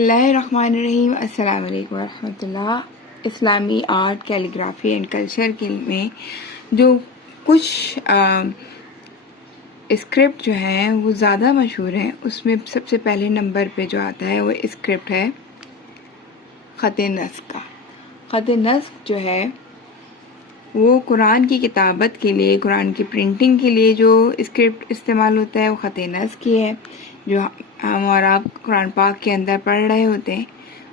बिस्मिल्लाहिर्रहमानिर्रहीम। अस्सलाम वालेकुम वरहमतुल्लाह। इस्लामी आर्ट, कैलीग्राफी एंड कल्चर के में जो कुछ स्क्रिप्ट जो हैं वो ज़्यादा मशहूर हैं, उसमें सबसे पहले नंबर पे जो आता है वो स्क्रिप्ट है ख़त नस्ख का। ख़त नस्ख जो है वो कुरान की किताबत के लिए, कुरान की प्रिंटिंग के लिए जो स्क्रिप्ट इस्तेमाल होता है वो ख़त नस्ख की है। जो हम और आप कुरान पाक के अंदर पढ़ रहे होते हैं,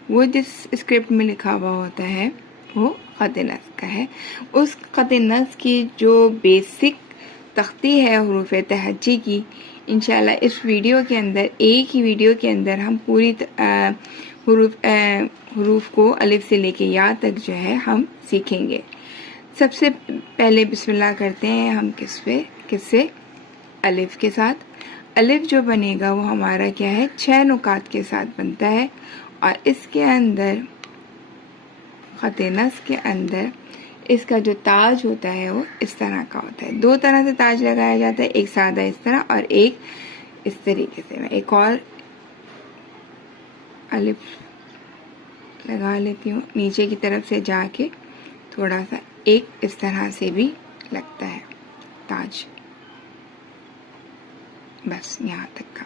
वो जिस स्क्रिप्ट में लिखा हुआ होता है वो ख़त नस्ख का है। उस ख़त नस्ख की जो बेसिक तख्ती है हुरूफ तहज्जी की, इंशाल्लाह इस वीडियो के अंदर, एक ही वीडियो के अंदर हम पूरी हुरूफ को अलिफ से लेके या तक जो है हम सीखेंगे। सबसे पहले बिस्मिल्लाह करते हैं हम किससे अलिफ के साथ। अलिफ जो बनेगा वो हमारा क्या है, 6 नुकात के साथ बनता है। और इसके अंदर ख़त नस्ख के अंदर इसका जो ताज होता है वो इस तरह का होता है। 2 तरह से ताज लगाया जाता है, एक सादा इस तरह और एक इस तरीके से। मैं एक और अलिफ लगा लेती हूँ नीचे की तरफ से जाके, थोड़ा सा एक इस तरह से भी लगता है ताज, बस यहाँ तक का।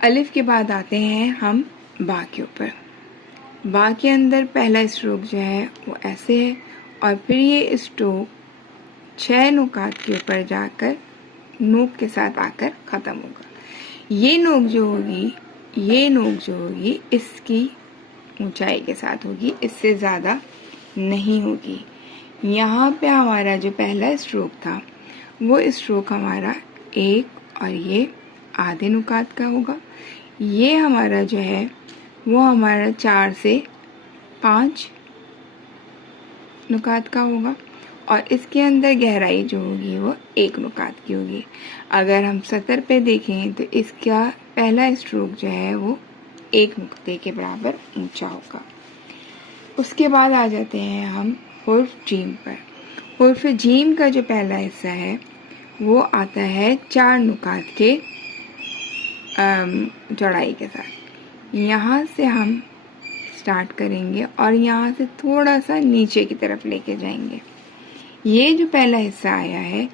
अलिफ के बाद आते हैं हम बा के ऊपर। बा के अंदर पहला स्ट्रोक जो है वो ऐसे है और फिर ये स्ट्रोक 6 नुकात के ऊपर जाकर नोक के साथ आकर ख़त्म होगा। ये नोक जो होगी इसकी ऊंचाई के साथ होगी, इससे ज़्यादा नहीं होगी। यहाँ पे हमारा जो पहला स्ट्रोक था वो स्ट्रोक हमारा 1 और ये आधे नुकात का होगा। ये हमारा जो है वो हमारा 4 से 5 नुकात का होगा और इसके अंदर गहराई जो होगी वो 1 नुकात की होगी। अगर हम सतर पे देखें तो इसका पहला स्ट्रोक जो है वो 1 नुक्ते के बराबर ऊंचा होगा। उसके बाद आ जाते हैं हम हुर्फ जीम पर। हुर्फ जीम का जो पहला हिस्सा है वो आता है 4 नुकात के चौड़ाई के साथ। यहाँ से हम स्टार्ट करेंगे और यहाँ से थोड़ा सा नीचे की तरफ लेके जाएंगे। ये जो पहला हिस्सा आया है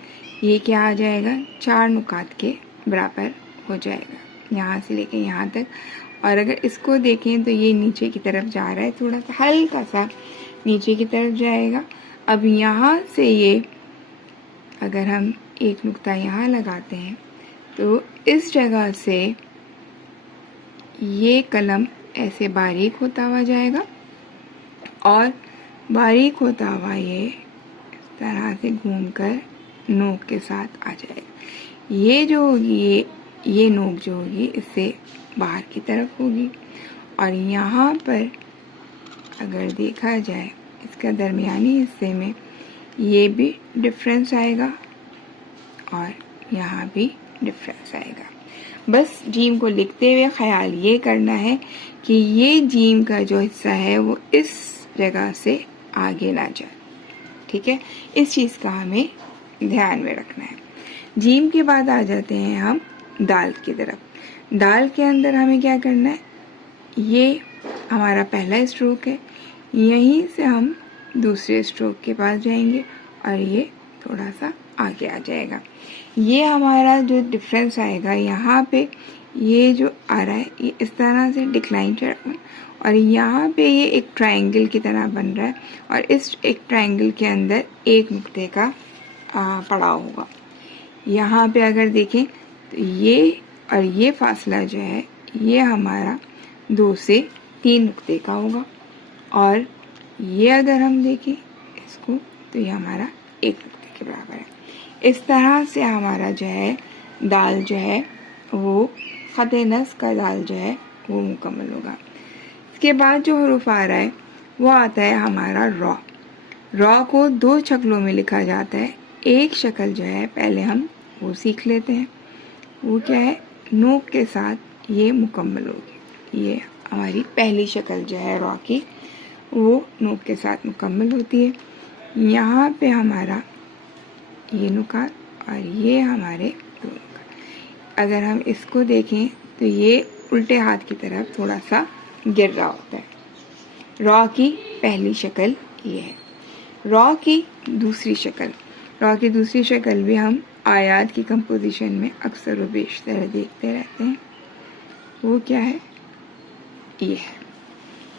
ये क्या आ जाएगा, 4 नुकात के बराबर हो जाएगा यहाँ से लेके यहाँ तक। और अगर इसको देखें तो ये नीचे की तरफ जा रहा है, थोड़ा सा हल्का सा नीचे की तरफ जाएगा। अब यहाँ से ये अगर हम एक नुक्ता यहाँ लगाते हैं तो इस जगह से ये कलम ऐसे बारीक होता हुआ जाएगा और बारीक होता हुआ ये इस तरह से घूमकर नोक के साथ आ जाएगा। ये जो होगी ये नोक जो होगी इससे बाहर की तरफ होगी। और यहाँ पर अगर देखा जाए इसका दरमियानी हिस्से में ये भी डिफरेंस आएगा और यहाँ भी डिफरेंस आएगा। बस जीम को लिखते हुए ख्याल ये करना है कि ये जीम का जो हिस्सा है वो इस जगह से आगे ना जाए, ठीक है। इस चीज़ का हमें ध्यान में रखना है। जीम के बाद आ जाते हैं हम दाल की तरफ। दाल के अंदर हमें क्या करना है, ये हमारा पहला स्ट्रोक है, यहीं से हम दूसरे स्ट्रोक के पास जाएंगे और ये थोड़ा सा आगे आ जाएगा। ये हमारा जो डिफरेंस आएगा यहाँ पे, ये जो आ रहा है ये इस तरह से डिक्लाइन और यहाँ पे ये एक ट्रायंगल की तरह बन रहा है और इस एक ट्रायंगल के अंदर एक नुक्ते का पड़ाव होगा। यहाँ पे अगर देखें तो ये और ये फासला जो है ये हमारा 2 से 3 नुक्ते का होगा और ये अगर हम देखें इसको तो ये हमारा 1 नुक्ते के बराबर है। इस तरह से हमारा जो है दाल जो है वो ख़त नस्ख का दाल जो है वो मुकम्मल होगा। इसके बाद जो हुरूफ आ रहा है वो आता है हमारा रॉ। रॉ को 2 शक्लों में लिखा जाता है। एक शक्ल जो है पहले हम वो सीख लेते हैं, वो क्या है, नोक के साथ ये मुकम्मल होगी। ये हमारी पहली शक्ल जो है रॉ की, वो नोक के साथ मुकम्मल होती है। यहाँ पे हमारा ये नुकात और ये हमारे 2 नुकात। अगर हम इसको देखें तो ये उल्टे हाथ की तरफ थोड़ा सा गिर रहा होता है। रॉ की पहली शक्ल ये है। रॉ की दूसरी शक्ल भी हम आयात की कंपोजिशन में अक्सर व बेशतर देखते रहते हैं। वो क्या है? ये है।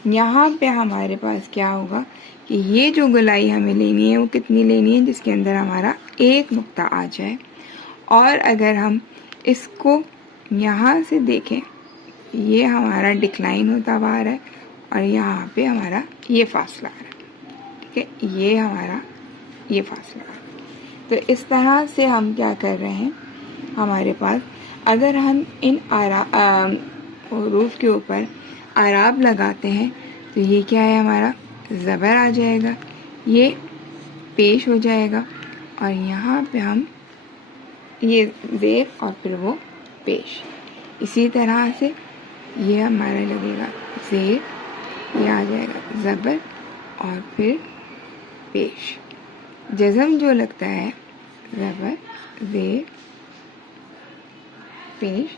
यहाँ पे हमारे पास क्या होगा कि ये जो गोलाई हमें लेनी है वो कितनी लेनी है, जिसके अंदर हमारा एक नुक्ता आ जाए। और अगर हम इसको यहाँ से देखें, ये हमारा डिक्लाइन होता हुआ आ रहा है और यहाँ पे हमारा ये फासला आ रहा है। ठीक है, ये हमारा ये फासला आ रहा है। तो इस तरह से हम क्या कर रहे हैं, हमारे पास अगर हम इन हुरूफ के ऊपर आराब लगाते हैं तो ये क्या है, हमारा ज़बर आ जाएगा, ये पेश हो जाएगा और यहाँ पे हम ये ज़ेर और फिर वो पेश। इसी तरह से ये हमारा लगेगा ज़ेर, ये आ जाएगा ज़बर और फिर पेश। जज़म जो लगता है ज़बर ज़ेर पेश।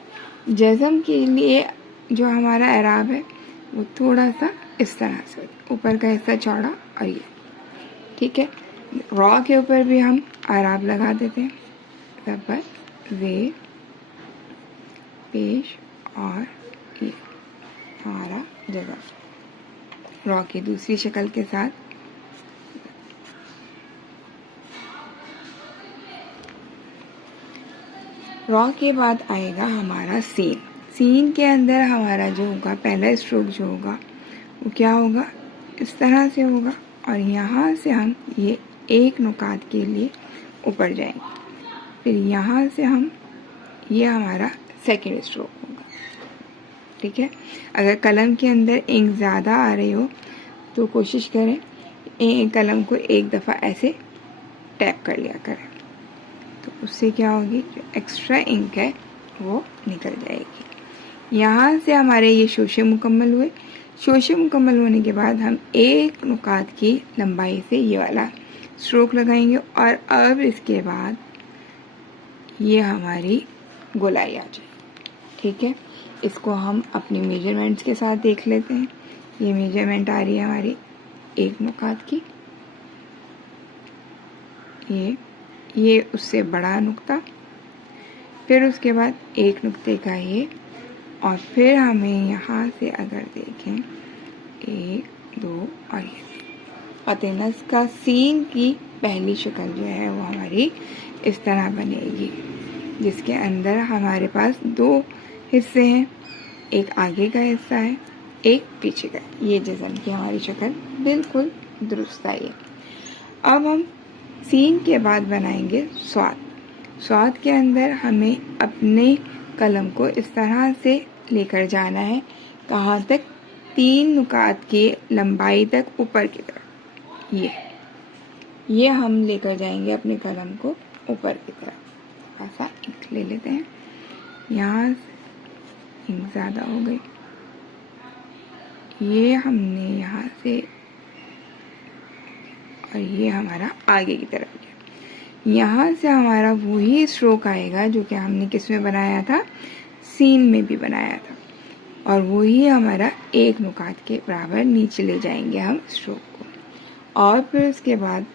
जज़म के लिए जो हमारा एराब है वो थोड़ा सा इस तरह से, ऊपर का हिस्सा चौड़ा और ये। ठीक है, रॉ के ऊपर भी हम एराब लगा देते हैं, ज़बर ज़ेर पेश और ये हमारा जगह। रॉ की दूसरी शक्ल के साथ रॉ के बाद आएगा हमारा सीन। सीन के अंदर हमारा जो होगा पहला स्ट्रोक जो होगा वो क्या होगा, इस तरह से होगा और यहाँ से हम ये एक नुकात के लिए ऊपर जाएंगे। फिर यहाँ से हम ये हमारा सेकंड स्ट्रोक होगा। ठीक है, अगर कलम के अंदर इंक ज़्यादा आ रही हो तो कोशिश करें कलम को एक दफ़ा ऐसे टैप कर लिया करें, तो उससे क्या होगी, जो एक्स्ट्रा इंक है वो निकल जाएगी। यहाँ से हमारे ये शोशे मुकम्मल हुए। शोशे मुकम्मल होने के बाद हम एक नुकात की लंबाई से ये वाला स्ट्रोक लगाएंगे और अब इसके बाद ये हमारी गोलाई आ जाएगी। ठीक है, इसको हम अपनी मेजरमेंट्स के साथ देख लेते हैं। ये मेजरमेंट आ रही है हमारी एक नुकात की, ये उससे बड़ा नुक्ता, फिर उसके बाद एक नुक्ते का ये, और फिर हमें यहाँ से अगर देखें 1 2 और ये फ़तेनस का सीन की पहली शक्ल जो है वो हमारी इस तरह बनेगी, जिसके अंदर हमारे पास 2 हिस्से हैं, एक आगे का हिस्सा है, एक पीछे का। ये जज़म की हमारी शक्ल बिल्कुल दुरुस्त आई है। अब हम सीन के बाद बनाएंगे स्वाद। स्वाद के अंदर हमें अपने कलम को इस तरह से लेकर जाना है, कहाँ तक, 3 नुकात की लंबाई तक ऊपर की तरफ। ये हम लेकर जाएंगे अपने कलम को ऊपर की तरफ। ऐसा इंक ले लेते हैं, यहाँ इंक ज़्यादा हो गई, ये हमने यहाँ से, और ये हमारा आगे की तरफ गया। यहाँ से हमारा वही स्ट्रोक आएगा जो कि हमने किस में बनाया था, सीन में भी बनाया था, और वही हमारा एक नुकात के बराबर नीचे ले जाएंगे हम स्ट्रोक को। और फिर उसके बाद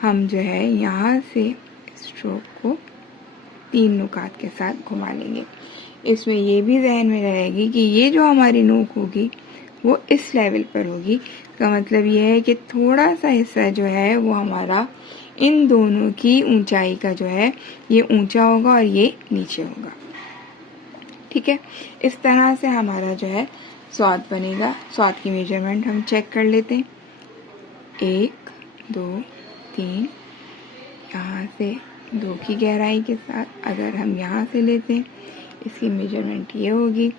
हम जो है यहाँ से स्ट्रोक को 3 नुकात के साथ घुमा लेंगे। इसमें ये भी ज़हन में रहेगी कि ये जो हमारी नोक होगी वो इस लेवल पर होगी। का मतलब ये है कि थोड़ा सा हिस्सा जो है वो हमारा इन दोनों की ऊंचाई का जो है ये ऊंचा होगा और ये नीचे होगा। ठीक है, इस तरह से हमारा जो है स्वाद बनेगा। स्वाद की मेजरमेंट हम चेक कर लेते हैं, 1 2 3, यहाँ से 2 की गहराई के साथ अगर हम यहाँ से लेते हैं इसकी मेजरमेंट ये होगी।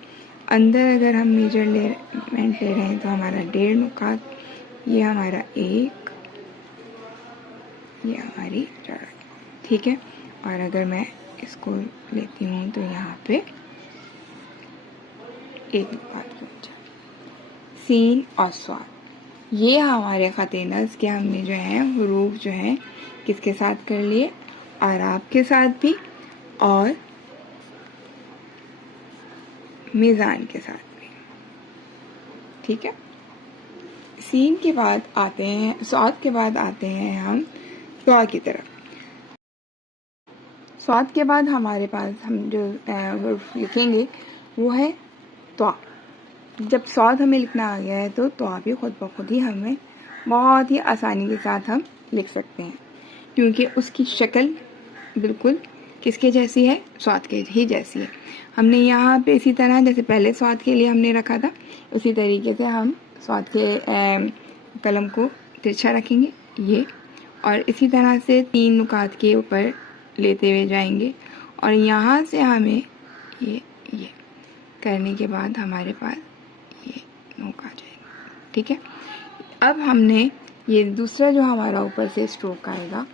अंदर अगर हम मेजरमेंट ले रहे हैं तो हमारा 1.5 नुकात, ये हमारा 1, ये हमारी चौड़ाई। ठीक है, और अगर मैं इसको लेती हूँ तो यहाँ पे 1 नुकात की ऊंचाई। सीन और स्वाद ये हमारे ख़तेनस के हमने जो है हुरूफ जो है किसके साथ कर लिए, आराब के साथ भी और मीज़ान के साथ भी। ठीक है, सीन के बाद आते हैं, स्वाद के बाद आते हैं हम त्वा की तरफ। स्वाद के बाद हमारे पास हम जो हुर्फ लिखेंगे वो है त्वा। जब स्वाद हमें लिखना आ गया है तो त्वा भी खुद ब खुद ही हमें बहुत ही आसानी के साथ हम लिख सकते हैं, क्योंकि उसकी शक्ल बिल्कुल किसके जैसी है, स्वाद के ही जैसी है। हमने यहाँ पे इसी तरह जैसे पहले स्वाद के लिए हमने रखा था, उसी तरीके से हम स्वाद के कलम को तिरछा रखेंगे ये, और इसी तरह से 3 नुकात के ऊपर लेते हुए जाएंगे, और यहाँ से हमें ये करने के बाद हमारे पास ये नोक आ जाएगा। ठीक है, अब हमने ये दूसरा जो हमारा ऊपर से स्ट्रोक आएगा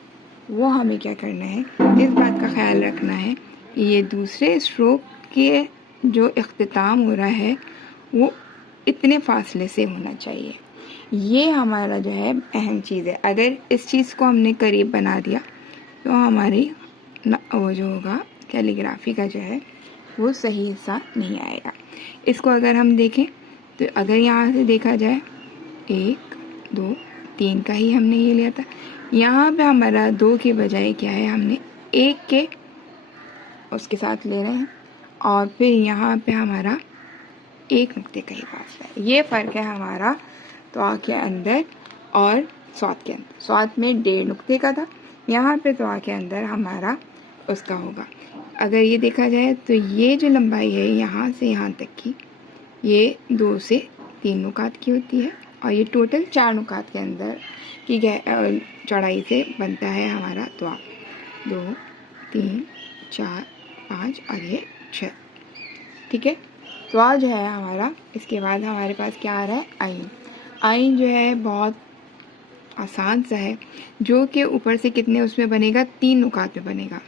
वो हमें क्या करना है, इस बात का ख्याल रखना है कि ये दूसरे स्ट्रोक के जो इख्तिताम हो रहा है वो इतने फासले से होना चाहिए। ये हमारा जो है अहम चीज़ है। अगर इस चीज़ को हमने करीब बना दिया तो हमारी वो जो होगा कैलीग्राफी का जो है वो सही हिस्सा नहीं आएगा। इसको अगर हम देखें तो अगर यहाँ से देखा जाए 1 2 3 का ही हमने ये लिया था, यहाँ पे हमारा 2 के बजाय क्या है, हमने 1 के उसके साथ ले रहे हैं, और फिर यहाँ पे हमारा 1 नुक्ते का ही फासला है। ये फ़र्क है हमारा त्वा के अंदर और स्वाद के अंदर। स्वाद में 1.5 नुक्ते का था, यहाँ पे त्वा के अंदर हमारा उसका होगा। अगर ये देखा जाए तो ये जो लंबाई है यहाँ से यहाँ तक की, ये 2 से 3 नुकात की होती है, और ये टोटल 4 नुकात के अंदर की चौड़ाई से बनता है हमारा त्वा। 2 3 4 5 और ये 6। ठीक है, त्वा जो है हमारा। इसके बाद हमारे पास क्या आ रहा है, आइन। आइन जो है बहुत आसान सा है, जो कि ऊपर से कितने उसमें बनेगा, 3 नुकात में बनेगा।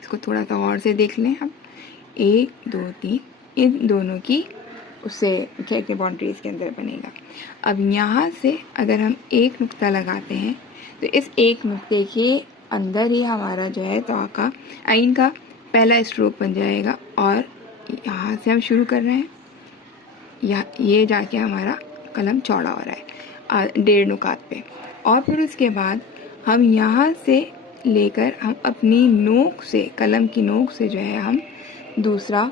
इसको थोड़ा सा और से देख लें हम, 1 2 3 इन दोनों की उससे के बाउंड्रीज के अंदर बनेगा। अब यहाँ से अगर हम 1 नुक्ता लगाते हैं तो इस 1 नुक्ते के अंदर ही हमारा जो है त्वा का आइन का पहला स्ट्रोक बन जाएगा, और यहाँ से हम शुरू कर रहे हैं, ये जाके हमारा कलम चौड़ा हो रहा है 1.5 नुकात पे, और फिर उसके बाद हम यहाँ से लेकर हम अपनी नोक से, कलम की नोक से जो है हम दूसरा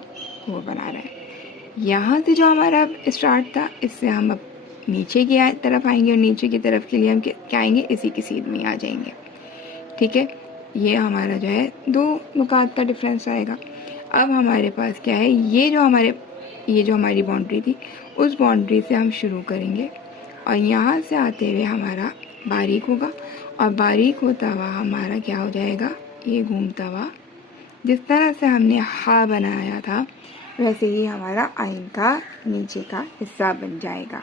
वो बना रहे हैं। यहाँ से जो हमारा स्टार्ट था, इससे हम अब नीचे की तरफ आएंगे, और नीचे की तरफ के लिए हम क्या आएंगे, इसी की सीध में आ जाएंगे। ठीक है, ये हमारा जो है 2 नुकात का डिफरेंस आएगा। अब हमारे पास क्या है, ये जो हमारी बाउंड्री थी, उस बाउंड्री से हम शुरू करेंगे, और यहाँ से आते हुए हमारा बारीक होगा, और बारीक होता हुआ हमारा क्या हो जाएगा, ये घूमता हुआ जिस तरह से हमने हा बनाया था वैसे ही हमारा आइन का नीचे का हिस्सा बन जाएगा।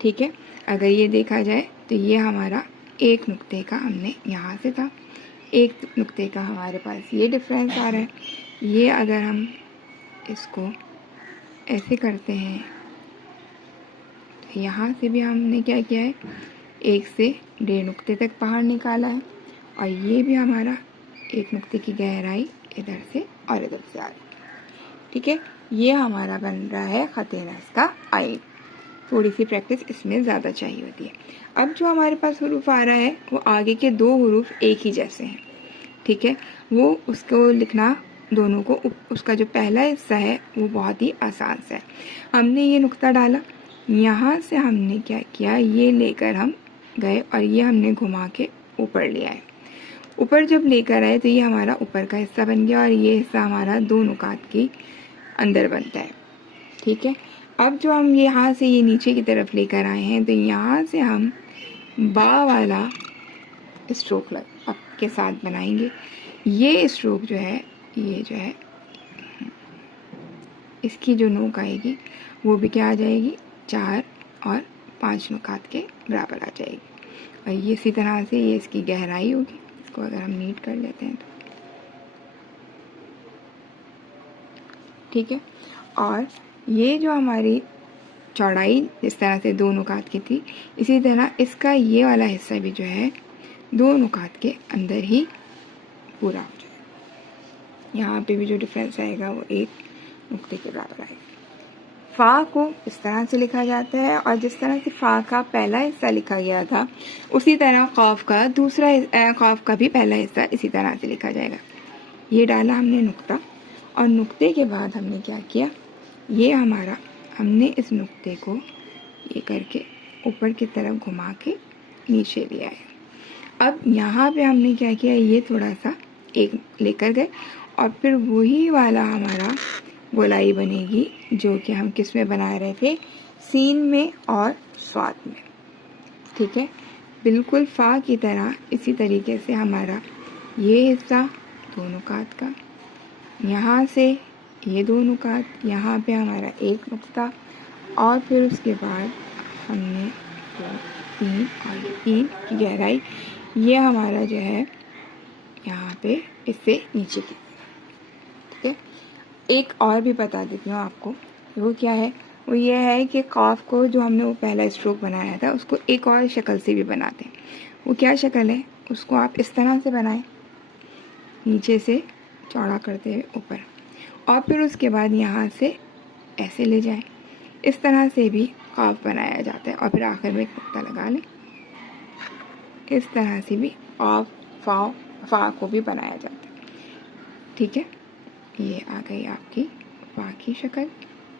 ठीक है, अगर ये देखा जाए तो ये हमारा 1 नुक्ते का हमने यहाँ से था, 1 नुक्ते का हमारे पास ये डिफरेंस आ रहा है। ये अगर हम इसको ऐसे करते हैं तो यहाँ से भी हमने क्या किया है, 1 से 1.5 नुक्ते तक बाहर निकाला है, और ये भी हमारा 1 नुक्ते की गहराई इधर से और इधर से आ रही है। ठीक है, ये हमारा बन रहा है खते नस का आइन। थोड़ी सी प्रैक्टिस इसमें ज़्यादा चाहिए होती है। अब जो हमारे पास हुरूफ आ रहा है वो आगे के 2 हुरूफ एक ही जैसे हैं। ठीक है, वो उसको लिखना दोनों को, उसका जो पहला हिस्सा है वो बहुत ही आसान सा है। हमने ये नुक्ता डाला, यहाँ से हमने क्या किया, ये लेकर हम गए और ये हमने घुमा के ऊपर ले आए। ऊपर जब लेकर आए तो ये हमारा ऊपर का हिस्सा बन गया, और ये हिस्सा हमारा 2 नुकात की अंदर बनता है। ठीक है, अब जो हम यहाँ से ये नीचे की तरफ लेकर आए हैं तो यहाँ से हम बा वाला स्ट्रोक अब के साथ बनाएंगे। ये स्ट्रोक जो है, ये जो है, इसकी जो नोक आएगी वो भी क्या आ जाएगी, 4 और 5 नुकात के बराबर आ जाएगी, और ये इसी तरह से ये इसकी गहराई होगी। इसको अगर हम नीट कर लेते हैं तो ठीक है, और ये जो हमारी चौड़ाई जिस तरह से 2 नुकात की थी, इसी तरह इसका ये वाला हिस्सा भी जो है 2 नुकात के अंदर ही पूरा हो जाएगा। यहाँ पे भी जो डिफरेंस आएगा वो 1 नुक्ते के बराबर आएगा। फ़ा को इस तरह से लिखा जाता है और जिस तरह से फ़ा का पहला हिस्सा लिखा गया था उसी तरह क़ाफ़ का क़ाफ़ का भी पहला हिस्सा इसी तरह से लिखा जाएगा। ये डाला हमने नुक्ता और नुक्ते के बाद हमने क्या किया, ये हमारा हमने इस नुक्ते को ये करके ऊपर की तरफ घुमा के नीचे लिया है। अब यहाँ पे हमने क्या किया, ये थोड़ा सा एक लेकर गए और फिर वही वाला हमारा गोलाई बनेगी जो कि हम किस में बना रहे थे, सीन में और स्वाद में। ठीक है, बिल्कुल फ़ा की तरह इसी तरीके से हमारा ये हिस्सा दो नुकात का, यहाँ से ये दो नुकात, यहाँ पे हमारा एक नुक्ता और फिर उसके बाद हमने दो तीन और ये तीन की गहराई, ये हमारा जो है यहाँ पे इससे नीचे की। ठीक है, एक और भी बता देती हूँ आपको, वो क्या है, वो ये है कि क़ाफ़ को जो हमने वो पहला स्ट्रोक बनाया था उसको एक और शक्ल से भी बनाते हैं। वो क्या शक्ल है, उसको आप इस तरह से बनाएं, नीचे से चौड़ा करते हुए ऊपर, और फिर उसके बाद यहाँ से ऐसे ले जाएं। इस तरह से भी क़ाफ़ बनाया जाता है और फिर आखिर में एक नुक्ता लगा लें। इस तरह से भी फ़ा को भी बनाया जाता है। ठीक है, ये आ गई आपकी फ़ा की शक्ल,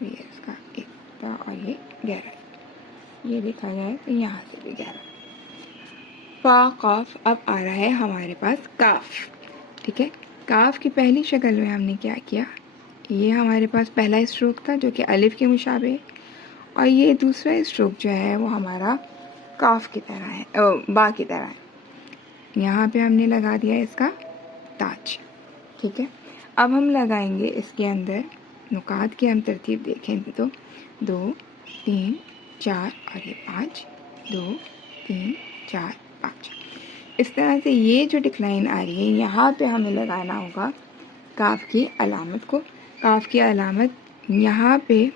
ये इसका एक नुक्ता और ये गहराई, ये देखा जाए तो यहाँ से भी गहराई। फ़ा क़ाफ़। अब आ रहा है हमारे पास काफ़। ठीक है, काफ़ की पहली शक्ल में हमने क्या किया, ये हमारे पास पहला स्ट्रोक था जो कि अलिफ के मुशाबे है और ये दूसरा स्ट्रोक जो है वो हमारा काफ़ की तरह है, बा की तरह है। यहाँ पे हमने लगा दिया इसका ताज। ठीक है, अब हम लगाएंगे इसके अंदर नुकात की हम तरतीब देखें तो 2 3 4 और ये 5, 2 3 4 5। इस तरह से ये जो डिक्लाइन आ रही है यहाँ पे हमें लगाना होगा काफ़ की अलामत को। काफ़ की अलामत यहाँ पे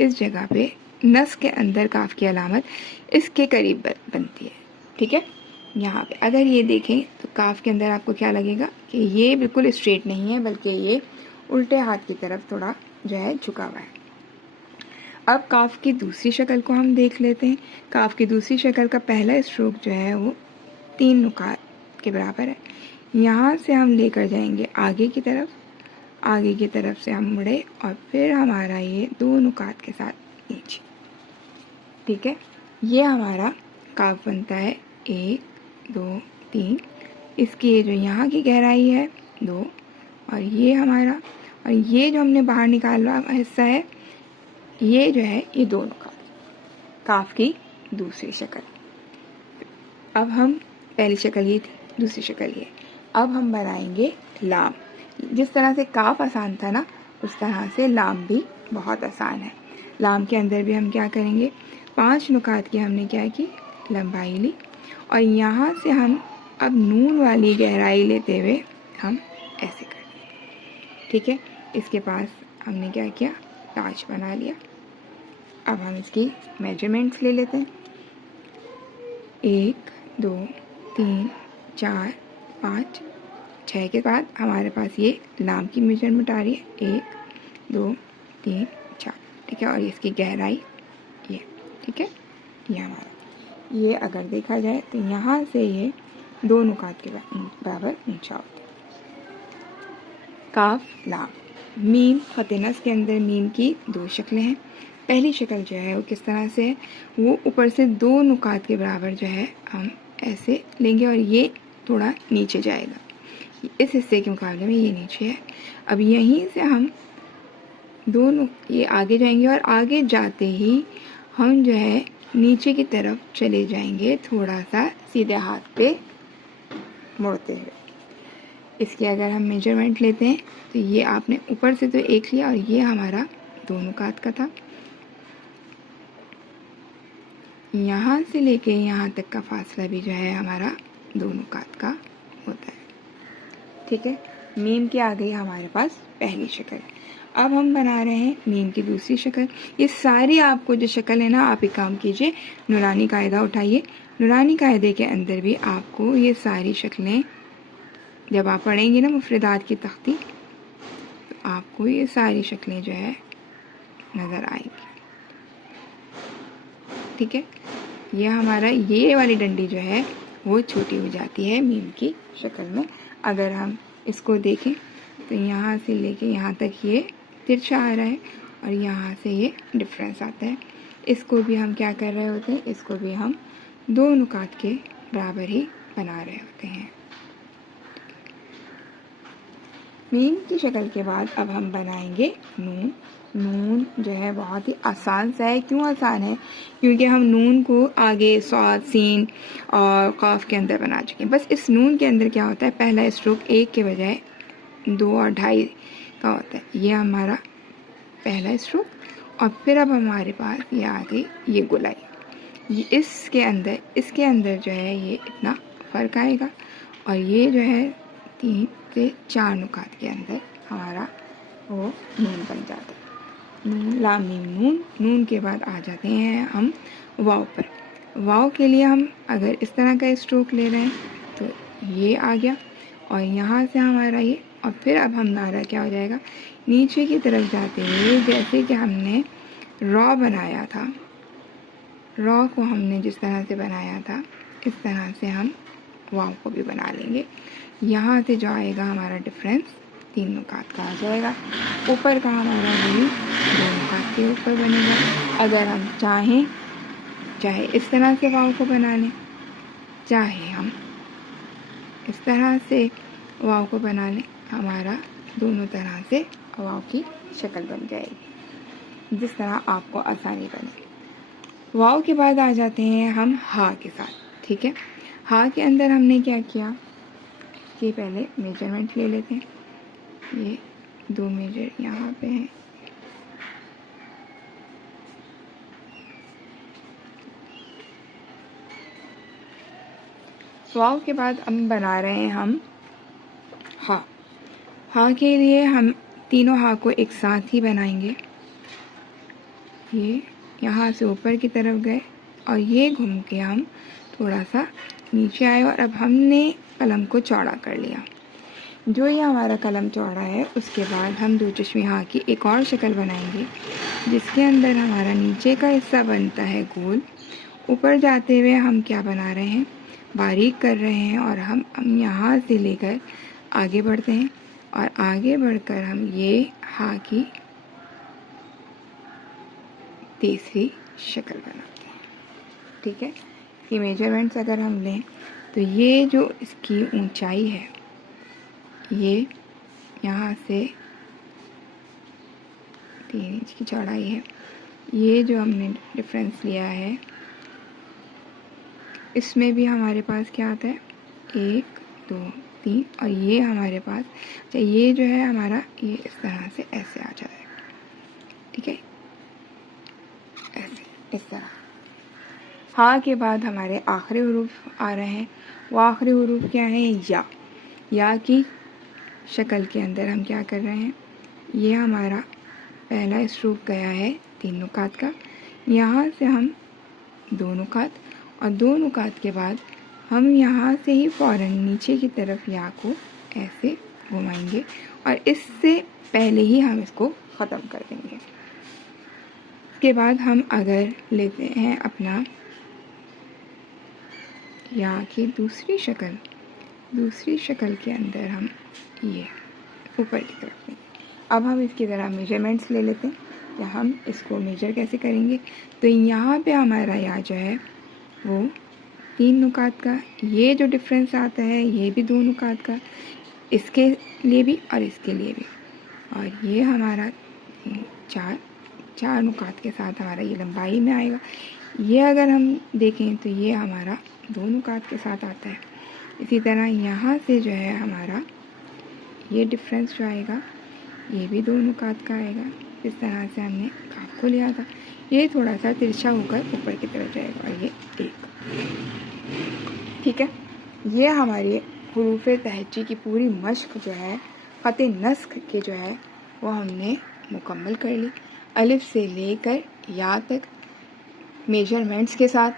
इस जगह पे नस के अंदर काफ़ की अलामत इसके करीब बनती है। ठीक है, यहाँ पे अगर ये देखें तो काफ़ के अंदर आपको क्या लगेगा कि ये बिल्कुल स्ट्रेट नहीं है बल्कि ये उल्टे हाथ की तरफ थोड़ा जो है झुका हुआ है। अब काफ़ की दूसरी शक्ल को हम देख लेते हैं। काफ़ की दूसरी शक्ल का पहला स्ट्रोक जो है वो 3 नुकात के बराबर है। यहाँ से हम लेकर जाएंगे आगे की तरफ, आगे की तरफ से हम मुड़े और फिर हमारा ये 2 नुकात के साथ नीचे। ठीक है, ये हमारा काफ़ बनता है 1 2 3। इसकी ये जो यहाँ की गहराई है 2 और ये हमारा, और ये जो हमने बाहर निकाला हिस्सा है ये जो है ये 2 नुकात। काफ़ की दूसरी शक्ल। अब हम पहली शक्ल ये थी, दूसरी शक्ल ये। अब हम बनाएंगे लाम। जिस तरह से काफ़ आसान था ना उस तरह से लाम भी बहुत आसान है। लाम के अंदर भी हम क्या करेंगे, 5 नुकात की हमने क्या की, लंबाई ली और यहाँ से हम अब नून वाली गहराई लेते हुए हम ऐसे कर देंगे। ठीक है, इसके पास हमने क्या किया, ताज बना लिया। अब हम इसकी मेजरमेंट्स ले लेते हैं। 1 2 3 4 5 6 के बाद हमारे पास ये लाम की मेजरमेंट आ रही है 1 2 3 4। ठीक है, और इसकी गहराई ये। ठीक है, ये हमारा, ये अगर देखा जाए तो यहाँ से ये 2 नुकात के बराबर नीचा होता है। काफ लाम। मीम खतनस के अंदर मीम की 2 शक्लें हैं। पहली शक्ल जो है वो किस तरह से है, वो ऊपर से 2 नुकात के बराबर जो है हम ऐसे लेंगे और ये थोड़ा नीचे जाएगा। इस हिस्से के मुकाबले में ये नीचे है। अब यहीं से हम दोनों ये आगे जाएंगे और आगे जाते ही हम जो है नीचे की तरफ चले जाएंगे थोड़ा सा सीधे हाथ पे मुड़ते हुए। इसकी अगर हम मेजरमेंट लेते हैं तो ये आपने ऊपर से तो 1 लिया और ये हमारा 2 नुकात का था। यहाँ से लेके यहाँ तक का फासला भी जो है हमारा 2 नुकात का होता है। ठीक है, मीम की आ गई हमारे पास पहली शक्ल। अब हम बना रहे हैं मीम की दूसरी शक्ल। ये सारी आपको जो शक्ल है ना, आप एक काम कीजिए, नूरानी कायदा उठाइए। नूरानी कायदे के अंदर भी आपको ये सारी शक्लें जब आप पढ़ेंगे ना मुफरदात की तख्ती, तो आपको ये सारी शक्लें जो है नज़र आएंगी। ठीक है, ये हमारा ये वाली डंडी जो है वो छोटी हो जाती है मीम की शक्ल में। अगर हम इसको देखें तो यहाँ से लेके यहाँ तक ये तिरछा आ रहा है और यहाँ से ये डिफरेंस आता है। इसको भी हम क्या कर रहे होते हैं, इसको भी हम दो नुकात के बराबर ही बना रहे होते हैं। मीम की शक्ल के बाद अब हम बनाएंगे नून। नून जो है बहुत ही आसान सा है। क्यों आसान है? क्योंकि हम नून को आगे स्वाद, सीन और काफ के अंदर बना चुके हैं। बस इस नून के अंदर क्या होता है, पहला स्ट्रोक 1 के बजाय 2 और 2.5 का होता है। ये हमारा पहला स्ट्रोक। और फिर अब हमारे पास ये आ गई ये गोलाई। ये इसके अंदर जो है ये इतना फ़र्क आएगा और ये जो है 3 से 4 नुकात के अंदर हमारा वो नून बन जाता है। नून, लाम मीम नून। नून के बाद आ जाते हैं हम वाव पर। वाव के लिए हम अगर इस तरह का स्ट्रोक ले रहे हैं तो ये आ गया और यहाँ से हमारा ये, और फिर अब हमारा क्या हो जाएगा, नीचे की तरफ जाते हुए जैसे कि हमने रॉ बनाया था, रॉ को हमने जिस तरह से बनाया था इस तरह से हम वाव को भी बना लेंगे। यहाँ से जो आएगा हमारा डिफरेंस 3 नुकात का आ जाएगा। ऊपर का हमारा वही 2 नुकात के ऊपर बनेगा। अगर हम चाहे इस तरह से वाव को बना लें, चाहे हम इस तरह से वाव को बना लें, हमारा दोनों तरह से वाव की शक्ल बन जाएगी, जिस तरह आपको आसानी बने। वाव के बाद आ जाते हैं हम हा के साथ। ठीक है, हा के अंदर हमने क्या किया कि पहले मेजरमेंट ले लेते हैं। ये 2 मेजर यहाँ पे हैं। वाव के बाद हम बना रहे हैं हम हा। हा के लिए हम तीनों हा को एक साथ ही बनाएंगे। ये यहाँ से ऊपर की तरफ गए और ये घूम के हम थोड़ा सा नीचे आए और अब हमने कलम को चौड़ा कर लिया। जो ये हमारा कलम चौड़ा है उसके बाद हम 2 चश्मे हा की एक और शक्ल बनाएंगे, जिसके अंदर हमारा नीचे का हिस्सा बनता है गोल। ऊपर जाते हुए हम क्या बना रहे हैं, बारीक कर रहे हैं और हम यहाँ से लेकर आगे बढ़ते हैं और आगे बढ़कर हम ये हा की तीसरी शक्ल बनाते हैं। ठीक है, ये मेजरमेंट्स अगर हम लें तो ये जो इसकी ऊंचाई है, ये यहाँ से 3 इंच की चौड़ाई है। ये जो हमने डिफरेंस लिया है इसमें भी हमारे पास क्या आता है, 1 2 3 और ये हमारे पास, अच्छा ये जो है हमारा ये इस तरह से ऐसे आ जाएगा। ठीक है, ऐसे इस तरह। हाँ के बाद हमारे आखिरी हुरूफ आ रहे हैं। वो आखिरी हुरूफ क्या है, या की शक्ल के अंदर हम क्या कर रहे हैं, ये हमारा पहला स्ट्रोक गया है 3 नुकात का। यहाँ से हम 2 नुकात और 2 नुकात के बाद हम यहाँ से ही फ़ौरन नीचे की तरफ या को ऐसे घुमाएंगे और इससे पहले ही हम इसको ख़त्म कर देंगे। इसके बाद हम अगर लेते हैं अपना या की दूसरी शक्ल के अंदर हम ये ऊपर की तरफ लेंगे। अब हम इसकी ज़रा मेजरमेंट्स ले लेते हैं या हम इसको मेजर कैसे करेंगे। तो यहाँ पे हमारा या जो है वो 3 नुकात का, ये जो डिफरेंस आता है ये भी 2 नुकात का, इसके लिए भी और इसके लिए भी, और ये हमारा 4 नुकात के साथ हमारा ये लंबाई में आएगा। ये अगर हम देखें तो ये हमारा 2 नुकात के साथ आता है। इसी तरह यहाँ से जो है हमारा ये डिफरेंस जो आएगा ये भी 2 नुकात का आएगा। इस तरह से हमने काफ को लिया था, ये थोड़ा सा तिरछा होकर ऊपर की तरफ जाएगा और ये 1। ठीक है, ये हमारी हुरूफ तहज्जी की पूरी मश्क जो है ख़त नस्ख के जो है वो हमने मुकम्मल कर ली। अलिफ से लेकर या तक मेजरमेंट्स के साथ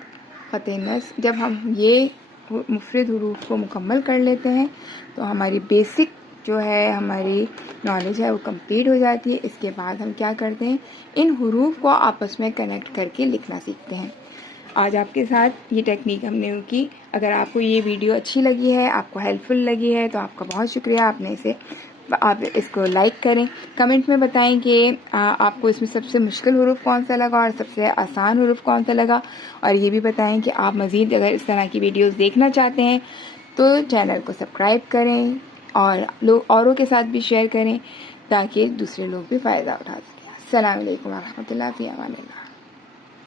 ख़त नस्ख। जब हम ये मुफ़रद हुरूफ को मुकम्मल कर लेते हैं तो हमारी बेसिक जो है हमारी नॉलेज है वो कंप्लीट हो जाती है। इसके बाद हम क्या करते हैं, इन हुरूफ को आपस में कनेक्ट करके लिखना सीखते हैं। आज आपके साथ ये टेक्निक हमने की। अगर आपको ये वीडियो अच्छी लगी है, आपको हेल्पफुल लगी है, तो आपका बहुत शुक्रिया। आप इसको लाइक करें, कमेंट में बताएं कि आपको इसमें सबसे मुश्किल हुरूफ कौन सा लगा और सबसे आसान हुरूफ कौन सा लगा। और ये भी बताएं कि आप मज़ीद अगर इस तरह की वीडियोस देखना चाहते हैं तो चैनल को सब्सक्राइब करें और लोग औरों के साथ भी शेयर करें ताकि दूसरे लोग भी फ़ायदा उठा सकें। अस्सलाम वालेकुम व रहमतुल्लाहि व बरकातहू।